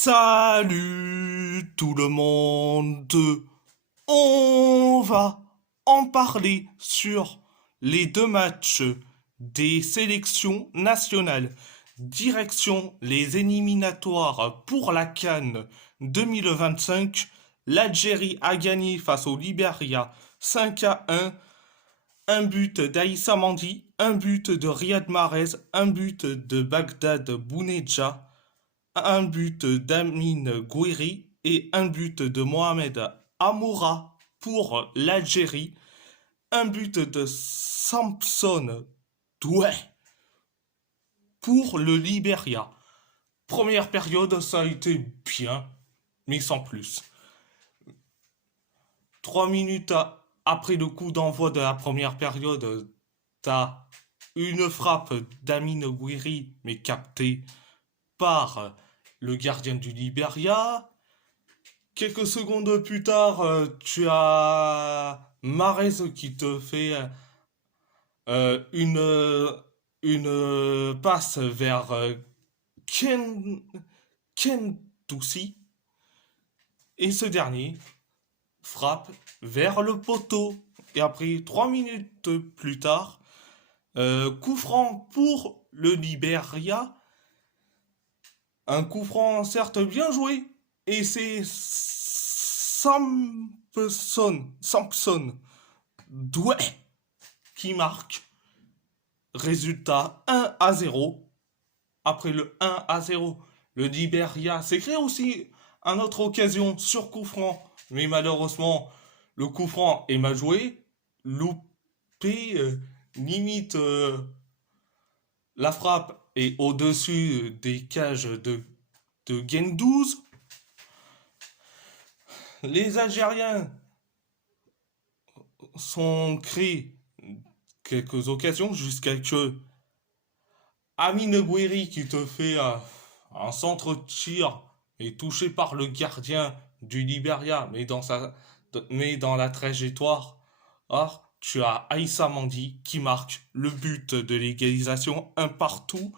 Salut tout le monde. On va en parler sur les deux matchs des sélections nationales. Direction les éliminatoires pour la CAN 2025. L'Algérie a gagné face au Liberia 5-1. Un but d'Aïssa Mandi, un but de Riyad Mahrez, un but de Bagdad Bounedjah, un but d'Amine Gouiri et un but de Mohamed Amoura pour l'Algérie, un but de Samson Doué pour le Liberia. Première période, ça a été bien, mais sans plus. 3 minutes après le coup d'envoi de la première période, t'as une frappe d'Amine Gouiri, mais captée par le gardien du Liberia. Quelques secondes plus tard, tu as Mahrez qui te fait une passe vers Ken, Ken Toussi. Et ce dernier frappe vers le poteau. Et après 3 minutes plus tard, coup franc pour le Liberia. Un coup franc certes bien joué. Et c'est Samson Doué qui marque. Résultat 1-0. Après le 1-0, le Liberia s'est créé aussi une autre occasion sur coup franc. Mais malheureusement, le coup franc est mal joué. Loupé, limite la frappe est au-dessus des cages de Gendouzi. Les Algériens sont créés quelques occasions jusqu'à que Amine Gouiri qui te fait un centre de tir est touché par le gardien du Liberia, mais dans la trajectoire. Or, tu as Aïssa Mandi qui marque le but de l'égalisation un partout.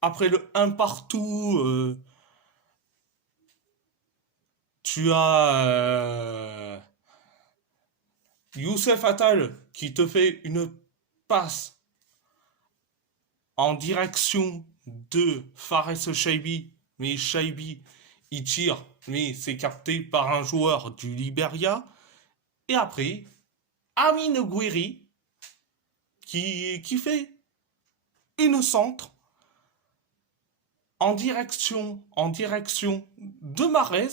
Après le un partout, tu as Youssef Attal qui te fait une passe en direction de Fares Chaibi, mais Chaibi il tire, mais c'est capté par un joueur du Liberia. Et après, Amine Gouiri qui fait une centre en direction de Mahrez.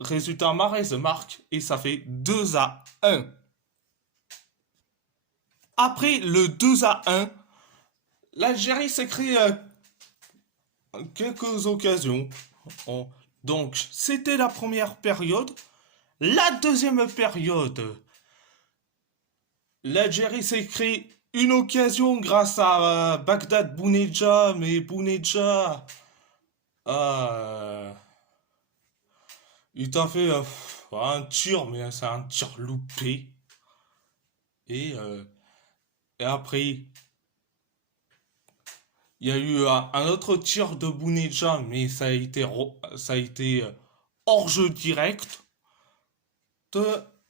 Résultat, Mahrez marque et ça fait 2-1. Après le 2-1, l'Algérie s'est créé quelques occasions. Donc, c'était la première période. La deuxième période, l'Algérie s'est créé une occasion grâce à Bagdad Bounedjah, mais Bounedjah, euh, il t'a fait un tir, mais c'est un tir loupé. Et, euh, et après, il y a eu un autre tir de Bounedjah, mais ça a été hors jeu direct.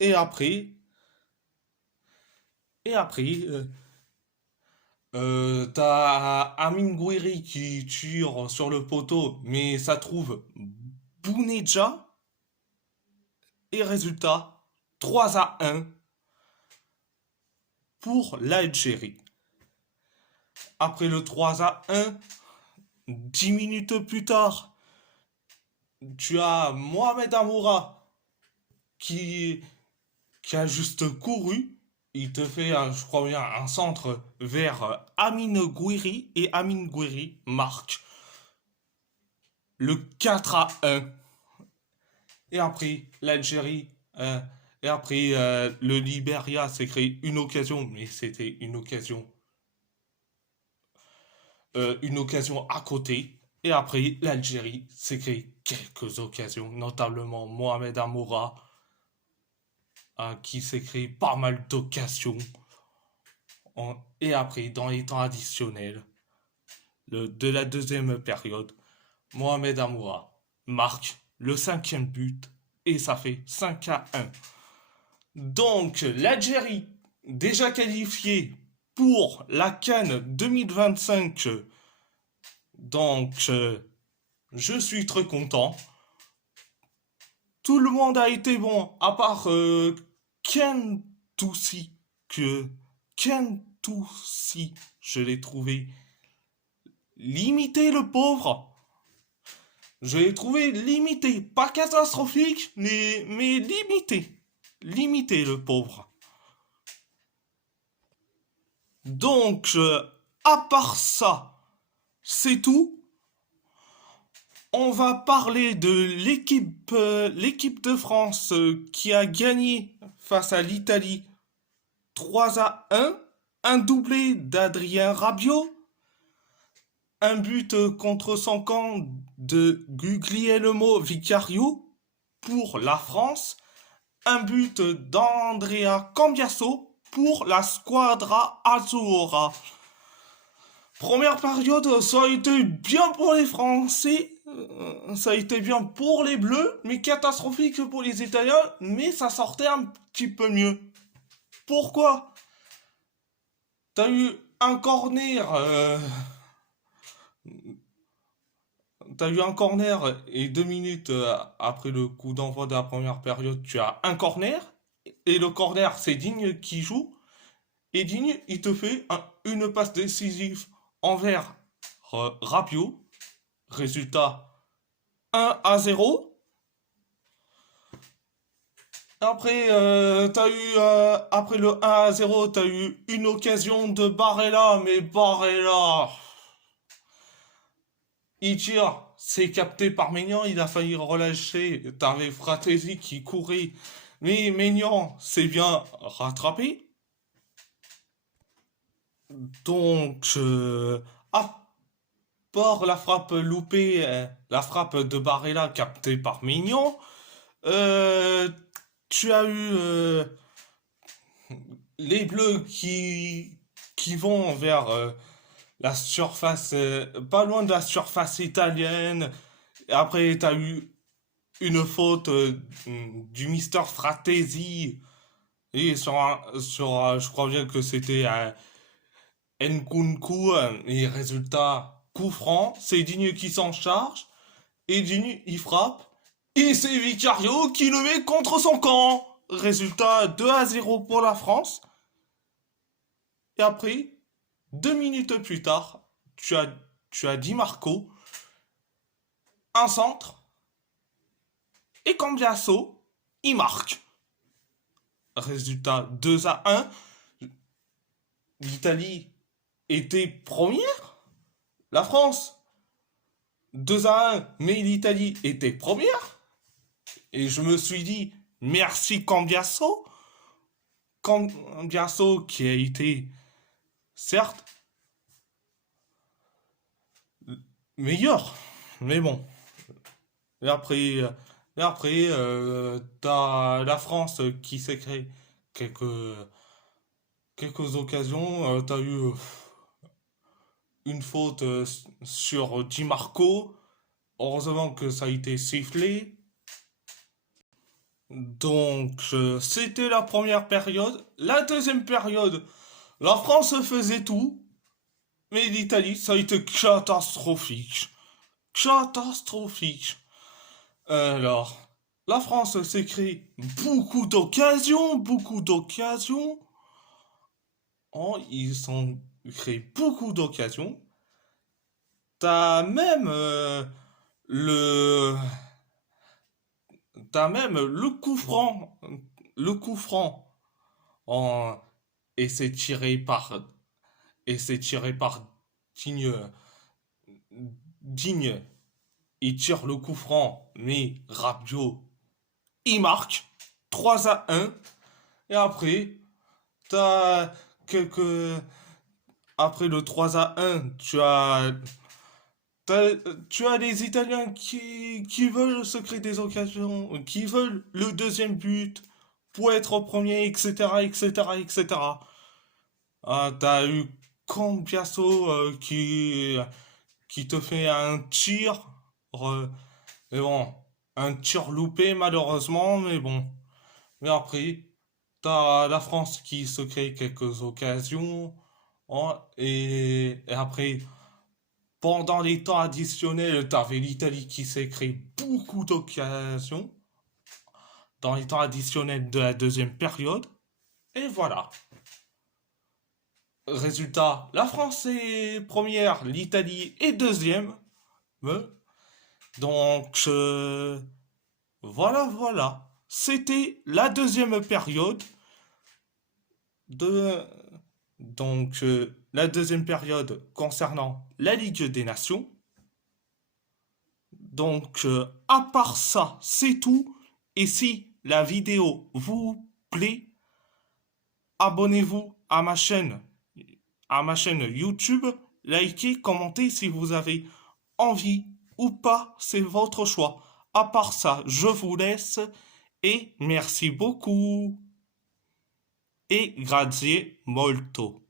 Et après, t'as Amine Gouiri qui tire sur le poteau, mais ça trouve Bounedjah. Et résultat, 3-1 pour l'Algérie. Après le 3-1, 10 minutes plus tard, tu as Mohamed Amoura qui, qui a juste couru. Il te fait, je crois bien, un centre vers Amine Gouiri et Amine Gouiri marque le 4-1. Et après, l'Algérie, et après, le Liberia s'est créé une occasion, mais c'était une occasion à côté. Et après, l'Algérie s'est créé quelques occasions, notamment Mohamed Amoura, qui s'est créé pas mal d'occasions. Et après, dans les temps additionnels de la deuxième période, Mohamed Amoura marque le cinquième but et ça fait 5-1. Donc l'Algérie, déjà qualifiée pour la CAN 2025, donc je suis très content. Tout le monde a été bon, à part Ken Toussi, que Ken Toussi, je l'ai trouvé limité le pauvre. Je l'ai trouvé limité, pas catastrophique, mais limité. Limité le pauvre. Donc, à part ça, c'est tout. On va parler de l'équipe de France qui a gagné face à l'Italie 3-1, un doublé d'Adrien Rabiot, un but contre son camp de Guglielmo Vicario pour la France, un but d'Andrea Cambiasso pour la Squadra Azzurra. Première période, ça a été bien pour les Français, ça a été bien pour les Bleus, mais catastrophique pour les Italiens, mais ça sortait un petit peu mieux. Pourquoi? T'as eu un corner, et 2 minutes après le coup d'envoi de la première période, tu as un corner, et le corner, c'est Digne qui joue, et Digne, il te fait une passe décisive envers Rabiot. Résultat 1-0. Après, après le 1-0, t'as eu une occasion de Barella, mais Barella, il tire, c'est capté par Maignan, il a failli relâcher. T'avais Fratesi qui courait, mais Maignan s'est bien rattrapé. Donc, à part la frappe loupée, la frappe de Barella captée par Maignan, euh, tu as eu les Bleus qui vont vers la surface, pas loin de la surface italienne. Et après, tu as eu une faute du Mister Fratesi. Et je crois bien que c'était Nkunku. Et résultat, coup franc, c'est Digne qui s'en charge. Et Digne, il frappe. Et c'est Vicario qui le met contre son camp. Résultat 2-0 pour la France. Et après, 2 minutes plus tard, tu as Di Marco, un centre, et Cambiasso, il marque. Résultat 2-1. L'Italie était première. La France, 2-1, mais l'Italie était première. Et je me suis dit, merci Cambiasso. Cambiasso qui a été, certes, meilleur. Mais bon. Et après, t'as la France qui s'est créé quelques, quelques occasions. T'as eu une faute sur Di Marco. Heureusement que ça a été sifflé. Donc, c'était la première période. La deuxième période, la France faisait tout. Mais l'Italie, ça a été catastrophique. Catastrophique. Alors, la France s'est créé beaucoup d'occasions, beaucoup d'occasions. Oh, ils ont créé beaucoup d'occasions. T'as même le, t'as même le coup franc en et c'est tiré par Digne. Digne, il tire le coup franc, mais Rabiot, il marque 3-1. Et après, t'as quelques. Après le 3-1, tu as les Italiens qui veulent se créer des occasions, qui veulent le deuxième but pour être au premier, etc., etc., etc. Ah, t'as eu Cambiasso qui te fait un tir Et bon, un tir loupé malheureusement, mais bon. Mais après, t'as la France qui se crée quelques occasions. Hein, et après, pendant les temps additionnels, t'avais l'Italie qui s'est créé beaucoup d'occasions dans les temps additionnels de la deuxième période. Et voilà. Résultat, la France est première, l'Italie est deuxième. Ouais. Donc, voilà. C'était la deuxième période de... Donc, la deuxième période concernant la Ligue des Nations. Donc, à part ça, c'est tout. Et si la vidéo vous plaît, abonnez-vous à ma chaîne YouTube, likez, commentez si vous avez envie ou pas, c'est votre choix. À part ça, je vous laisse et merci beaucoup. Et grazie molto.